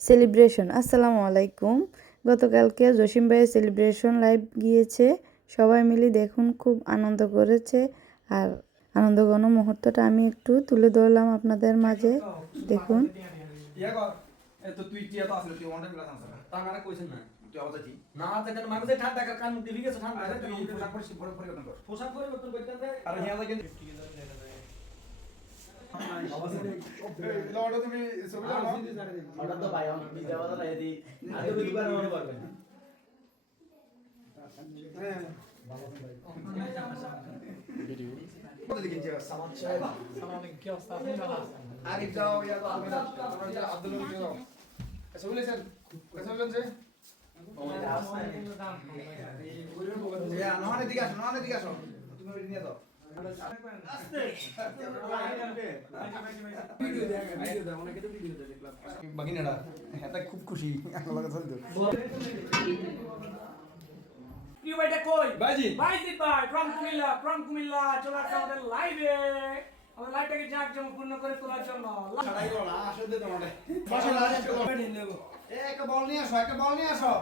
Celebration. আসসালামু আলাইকুম। গতকালকে জসিম ভাইয়ের সেলিব্রেশন লাইভ গিয়েছে, সবাই মিলে দেখুন খুব আনন্দ করেছে। আর আনন্দঘন মুহূর্তটা আমি একটু তুলে ধরলাম আপনাদের মাঝে, দেখুন। তুমি ছবি দাও না অর্ডার তো ভাই আমি ভিডিও বানাতে এদি আর তুমি দুবার মনে করবেন হ্যাঁ ভালো ভাই ভিডিও কত দিন যাও সামান কি অবস্থা আছে ভালো আরে যাও ইয়া তো আমি আমরা আব্দুল মুজিব যাও ছবি লেছেন ছবি লেছেন নহনে দিকে আসো তুমি নিয়ে যাও বাগিনাটা এটা খুব খুশি প্রিয় ভাইটা কই ভাইজি ভাইজি ভাই ফ্রম কুমিল্লা চলে আসছে আমাদের লাইভে আমাদের লাইভটাকে জাঁকজমকপূর্ণ করে তোলার জন্য আসলে তোমাদের একটা বল নিয়ে আসো